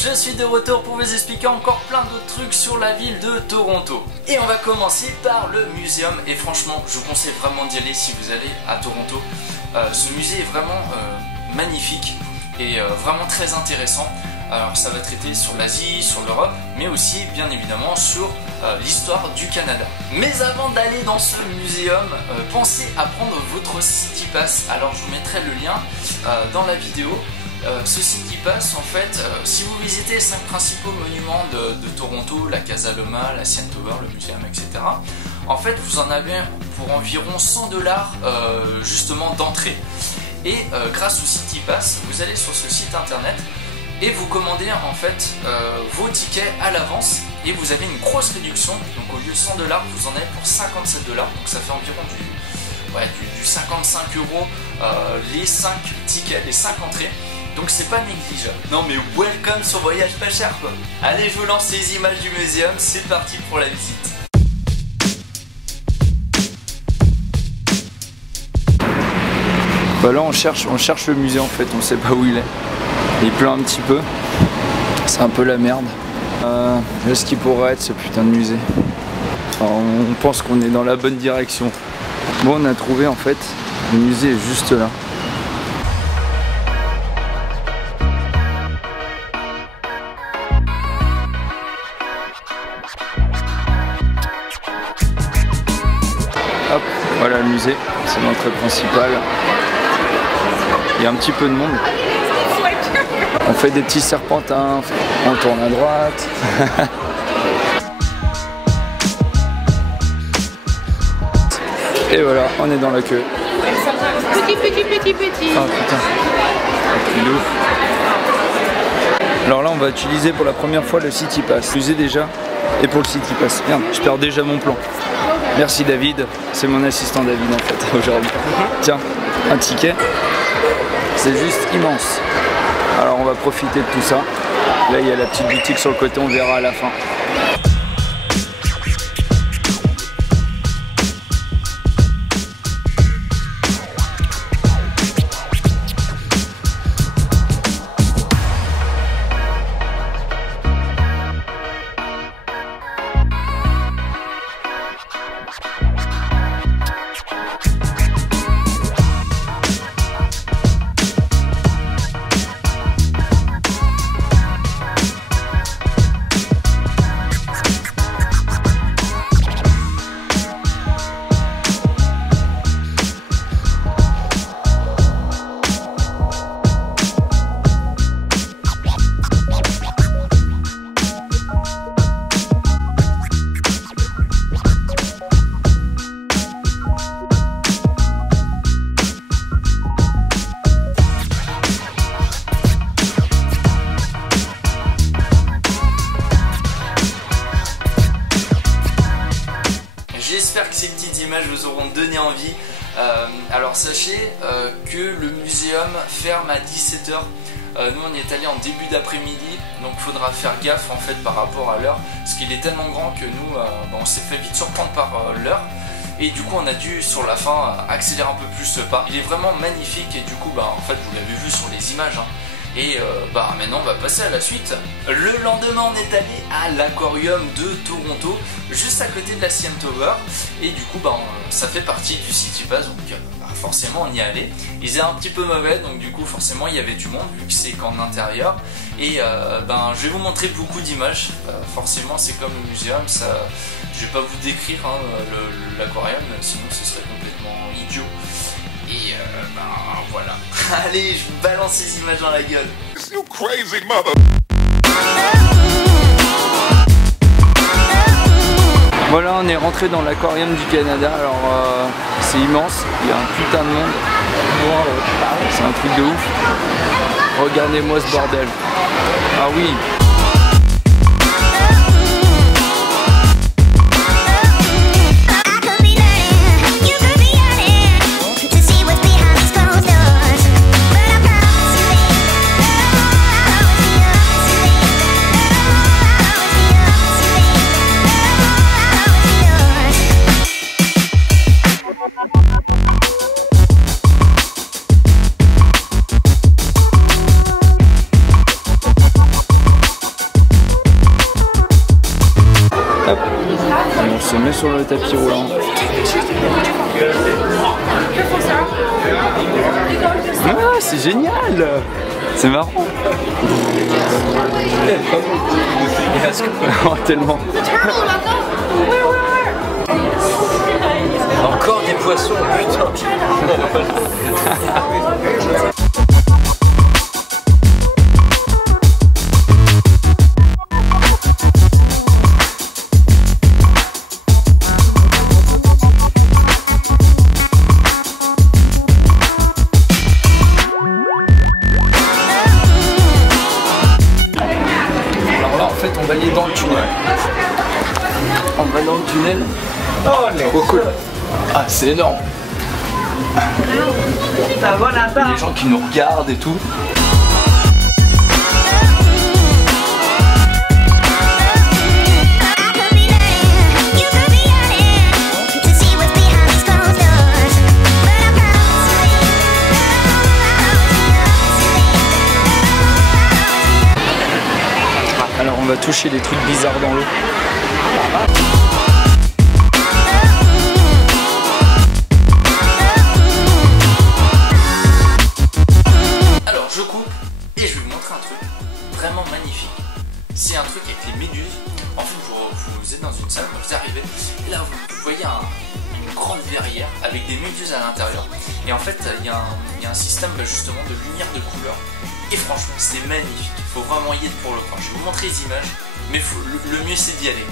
je suis de retour pour vous expliquer encore plein d'autres trucs sur la ville de Toronto. Et on va commencer par le muséum, et franchement je vous conseille vraiment d'y aller si vous allez à Toronto. Ce musée est vraiment magnifique et vraiment très intéressant. Alors ça va traiter sur l'Asie, sur l'Europe, mais aussi bien évidemment sur l'histoire du Canada. Mais avant d'aller dans ce muséum, pensez à prendre votre City Pass. Alors je vous mettrai le lien dans la vidéo. Ce City Pass, en fait, si vous visitez les 5 principaux monuments de Toronto, la Casa Loma, la CN Tower, le muséum, etc., en fait vous en avez pour environ 100 $ justement d'entrée. Et grâce au City Pass, vous allez sur ce site internet et vous commandez en fait vos tickets à l'avance et vous avez une grosse réduction. Donc au lieu de 100 $, vous en avez pour 57 $, donc ça fait environ du 55 € les 5 tickets, les 5 entrées. Donc c'est pas négligeable. Non mais welcome sur Voyage Pas Cher quoi. Allez, je vous lance les images du muséum, c'est parti pour la visite. Bah là on cherche le musée en fait, on sait pas où il est. Il pleut un petit peu, c'est un peu la merde. Là ce qui pourrait être ce putain de musée. Alors, on pense qu'on est dans la bonne direction. Bon, on a trouvé en fait, le musée est juste là. Hop, voilà le musée, c'est l'entrée principale. Il y a un petit peu de monde. On fait des petits serpentins, on tourne à droite. Et voilà, on est dans la queue. Petit. Ah putain. Alors là, on va utiliser pour la première fois le City Pass. Musée déjà, et pour le City Pass. Merde, je perds déjà mon plan. Merci David, c'est mon assistant David en fait aujourd'hui. Tiens, un ticket. C'est juste immense. Alors on va profiter de tout ça. Là il y a la petite boutique sur le côté, on verra à la fin. J'espère que ces petites images vous auront donné envie. Alors sachez que le muséum ferme à 17 h. Nous on y est allé en début d'après-midi, donc il faudra faire gaffe en fait par rapport à l'heure, parce qu'il est tellement grand que nous on s'est fait vite surprendre par l'heure. Et du coup on a dû sur la fin accélérer un peu plus ce pas. Il est vraiment magnifique et du coup en fait vous l'avez vu sur les images. Et maintenant on va passer à la suite. Le lendemain on est allé à l'aquarium de Toronto, juste à côté de la CN Tower. Et du coup ça fait partie du City Pass, donc forcément on y allait. Il faisait un petit peu mauvais, donc du coup forcément il y avait du monde vu que c'est qu'en intérieur. Et je vais vous montrer beaucoup d'images. Forcément c'est comme le muséum, ça, je vais pas vous décrire l'aquarium, sinon ce serait complètement idiot. Et voilà. Allez, je vous balance ces images dans la gueule. You crazy mother. Voilà, on est rentré dans l'aquarium du Canada. Alors c'est immense, il y a un putain de monde. C'est un truc de ouf. Regardez-moi ce bordel. Ah oui. sur le tapis roulant. Ah, c'est génial! C'est marrant! Oh, tellement! Encore des poissons, putain! On va aller dans le tunnel. On va dans le tunnel. Oh cool. Ah c'est énorme. Les gens qui nous regardent et tout. Alors on va toucher des trucs bizarres dans l'eau. Alors je coupe et je vais vous montrer un truc vraiment magnifique. C'est un truc avec les méduses. En fait vous êtes dans une salle, vous arrivez et là vous voyez une grande verrière avec des méduses à l'intérieur. Et en fait il y a un système justement de lumière de couleur. Et franchement c'est magnifique, il faut vraiment y être pour le voir. Je vais vous montrer les images, mais le mieux c'est d'y aller.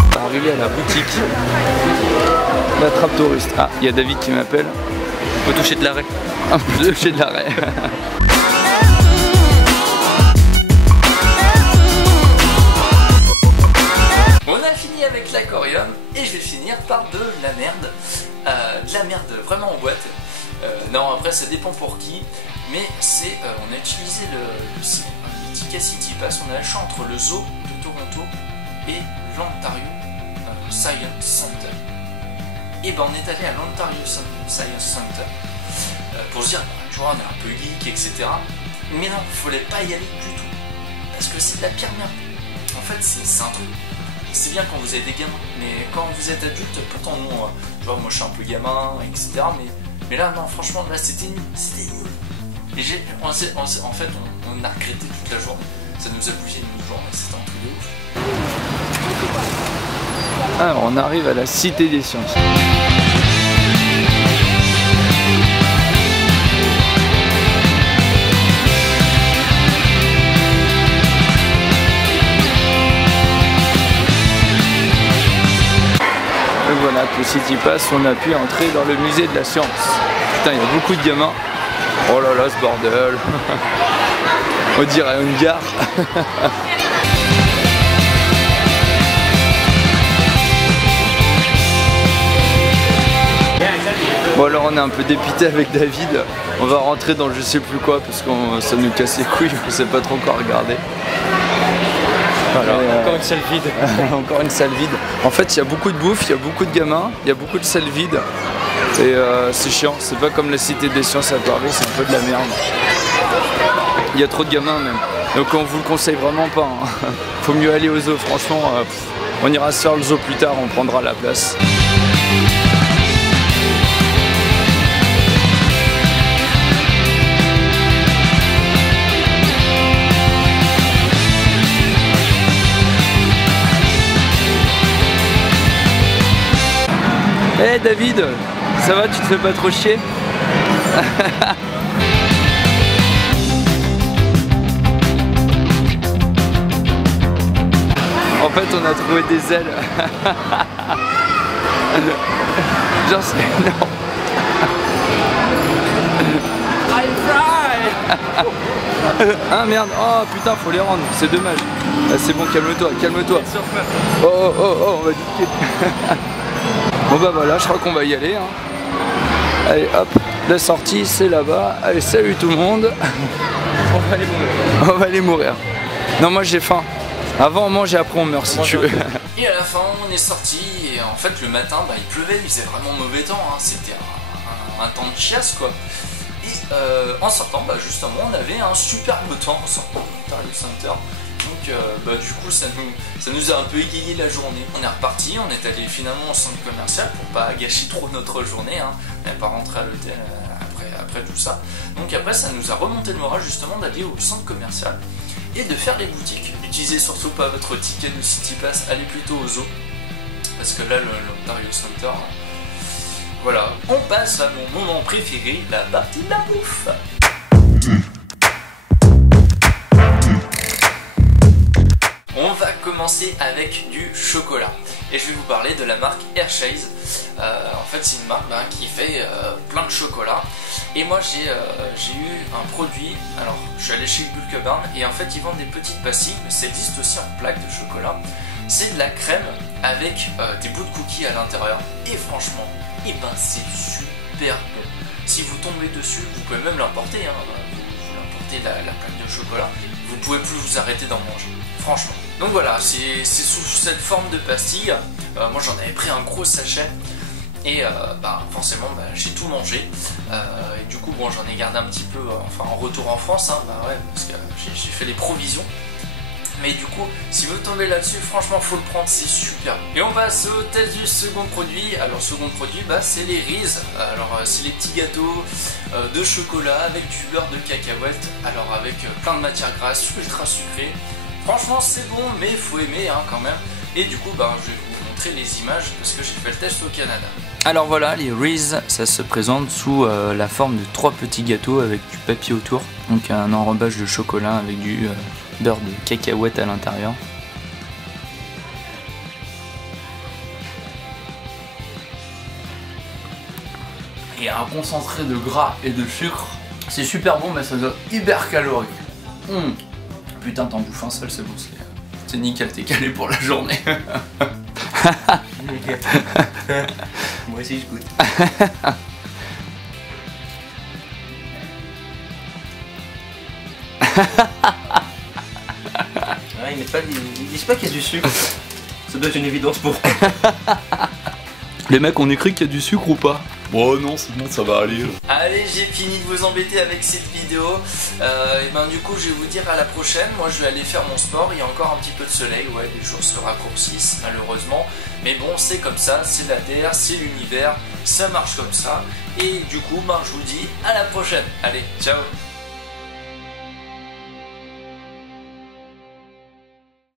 On va arriver à la boutique. La trappe touriste. Ah, il y a David qui m'appelle. On peut toucher de l'arrêt. On peut toucher de l'arrêt. On a fini avec l'aquarium et je vais finir par de la merde. De la merde vraiment en boîte. Non, après ça dépend pour qui. Mais c'est, on a utilisé le ticket City Pass. On a le choix entre le zoo de Toronto et l'Ontario Science Center. Et ben on est allé à l'Ontario Science Center pour se dire, tu vois, on est un peu geek, etc. Mais non, il fallait pas y aller du tout. Parce que c'est de la pire merde. En fait, c'est un truc. C'est bien quand vous avez des gamins, mais quand vous êtes adulte, pourtant non, tu vois, moi je suis un peu gamin, etc. Mais là, non, franchement, là c'était nul. C'était nul. Et en fait, on a regretté toute la journée. Ça nous a bouffé une journée, c'était un truc de ouf. Alors on arrive à la Cité des Sciences. Et voilà, avec le City Pass, on a pu entrer dans le musée de la science. Putain, il y a beaucoup de gamins. Oh là là, ce bordel. On dirait une gare. Bon alors on est un peu dépité avec David, on va rentrer dans je sais plus quoi parce que ça nous casse les couilles, on sait pas trop quoi regarder. Voilà, encore une salle vide. Encore une salle vide. En fait il y a beaucoup de bouffe, il y a beaucoup de gamins, il y a beaucoup de salles vides. Et c'est chiant, c'est pas comme la Cité des Sciences à Paris, c'est un peu de la merde. Il y a trop de gamins même. Donc on vous le conseille vraiment pas. Hein. Faut mieux aller au zoo, franchement. On ira se faire le zoo plus tard, on prendra la place. Hey David, ça va, tu te fais pas trop chier? En fait on a trouvé des ailes. Genre c'est énorme. Ah merde, oh putain faut les rendre, c'est dommage. Ah, c'est bon, calme-toi, calme-toi. Oh oh oh oh, on va niquer. Bon bah voilà, je crois qu'on va y aller. Hein. Allez hop, la sortie c'est là-bas. Allez, salut tout le monde. On va aller mourir. On va aller mourir. Non, moi j'ai faim. Avant on mange et après on meurt si tu veux. Et à la fin on est sorti et en fait le matin bah, il pleuvait, il faisait vraiment mauvais temps, hein. C'était un temps de chiasse quoi. Et en sortant bah, justement on avait un superbe temps en sortant de l'Ontario Center. Donc bah, du coup ça nous a un peu égayé la journée. On est reparti, on est allé finalement au centre commercial pour pas gâcher trop notre journée, hein. On n'est pas rentré à l'hôtel après tout ça. Donc après ça nous a remonté le moral justement d'aller au centre commercial et de faire les boutiques. N'utilisez surtout pas votre ticket de City Pass, allez plutôt au zoo. Parce que là l'Ontario Center, voilà. On passe à mon moment préféré, la partie de la bouffe. On va commencer avec du chocolat et je vais vous parler de la marque Hershey's. En fait c'est une marque qui fait plein de chocolat et moi j'ai eu un produit, alors je suis allé chez Bulk Barn et en fait ils vendent des petites pastilles mais ça existe aussi en plaque de chocolat. C'est de la crème avec des bouts de cookies à l'intérieur et franchement c'est super bon. Si vous tombez dessus vous pouvez même l'emporter, hein. Vous l'emportez la plaque de chocolat, vous pouvez plus vous arrêter d'en manger, franchement. Donc voilà, c'est sous cette forme de pastille. Moi j'en avais pris un gros sachet et forcément j'ai tout mangé. Et du coup bon j'en ai gardé un petit peu en retour en France, hein, ouais, parce que j'ai fait les provisions. Mais du coup si vous tombez là-dessus franchement faut le prendre, c'est super. Et on passe au test du second produit. Alors second produit c'est les Reese. Alors c'est les petits gâteaux de chocolat avec du beurre de cacahuète. Alors avec plein de matières grasses, ultra sucrées. Franchement c'est bon mais il faut aimer hein, quand même. Et du coup je vais vous montrer les images parce que j'ai fait le test au Canada. Alors voilà, les Reese, ça se présente sous la forme de 3 petits gâteaux avec du papier autour. Donc un enrobage de chocolat avec du beurre de cacahuète à l'intérieur. Et un concentré de gras et de sucre. C'est super bon mais ça doit être hyper calorique. Putain t'en bouffes un seul, c'est bon, c'est nickel, t'es calé pour la journée. Moi aussi je goûte. Ils disent pas qu'il y a du sucre. Ça doit être une évidence pour eux. Les mecs, on écrit qu'il y a du sucre ou pas? Bon non, c'est bon, ça va aller. Allez, j'ai fini de vous embêter avec cette vidéo. Et du coup, je vais vous dire à la prochaine. Moi, je vais aller faire mon sport. Il y a encore un petit peu de soleil. Ouais, les jours se raccourcissent, malheureusement. Mais bon, c'est comme ça. C'est la Terre, c'est l'univers. Ça marche comme ça. Et du coup, je vous dis à la prochaine. Allez, ciao!